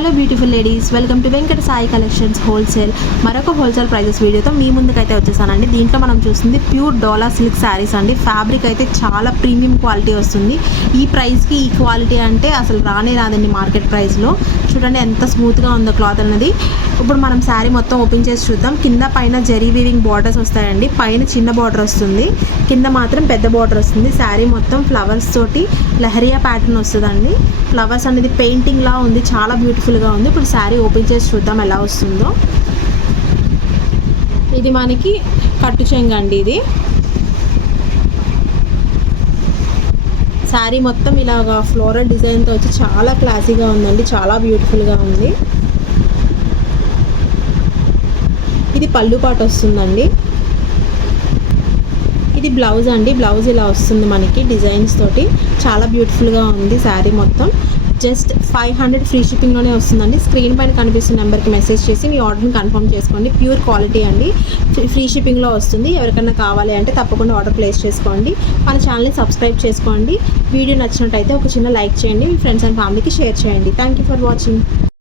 Hello beautiful ladies, welcome to Venkata Sai collections wholesale. మరొక wholesale prices వీడియోతో మీ ముందుకైతే వచ్చేసానండి. దీంట్లో మనం చూస్తుంది ప్యూర్ డోలా సిల్క్ శారీస్ అండి. ఫ్యాబ్రిక్ అయితే చాలా ప్రీమియం క్వాలిటీ వస్తుంది. ఈ ప్రైస్కి ఈ క్వాలిటీ అంటే అసలు రాదండి మార్కెట్ ప్రైస్లో. చూడండి ఎంత స్మూత్గా ఉందో క్లాత్ అన్నది. ఇప్పుడు మనం శారీ మొత్తం ఓపెన్ చేసి చూద్దాం. కింద పైన జరీ వీవింగ్ బార్డర్స్ వస్తాయండి. పైన చిన్న బార్డర్ వస్తుంది, కింద మాత్రం పెద్ద బార్డర్ వస్తుంది. శారీ మొత్తం ఫ్లవర్స్ తోటి లహరియా ప్యాటర్న్ వస్తుందండి. ఫ్లవర్స్ అనేది పెయింటింగ్ లా ఉంది, చాలా బ్యూటిఫుల్గా ఉంది. ఇప్పుడు శారీ ఓపెన్ చేసి చూద్దాం ఎలా వస్తుందో. ఇది మనకి కట్టు చెంగు అండి. ఇది శారీ మొత్తం ఇలాగా ఫ్లోరల్ డిజైన్తో వచ్చి చాలా క్లాసీగా ఉందండి, చాలా బ్యూటిఫుల్గా ఉంది. ఇది పళ్ళు పాటు వస్తుందండి. ఇది బ్లౌజ్ అండి. బ్లౌజ్ ఇలా వస్తుంది మనకి డిజైన్స్ తోటి, చాలా బ్యూటిఫుల్గా ఉంది శారీ మొత్తం. జస్ట్ 500 ఫ్రీ షిప్పింగ్లోనే వస్తుందండి. స్క్రీన్ పైన కనిపిస్తున్న నెంబర్కి మెసేజ్ చేసి మీ ఆర్డర్ని కన్ఫర్మ్ చేసుకోండి. ప్యూర్ క్వాలిటీ అండి, ఫ్రీ షిప్పింగ్లో వస్తుంది. ఎవరికైనా కావాలి అంటే తప్పకుండా ఆర్డర్ ప్లేస్ చేసుకోండి. మన ఛానల్ని సబ్స్క్రైబ్ చేసుకోండి. వీడియో నచ్చినట్టయితే ఒక చిన్న లైక్ చేయండి. మీ ఫ్రెండ్స్ అండ్ ఫ్యామిలీకి షేర్ చేయండి. Thank you for watching.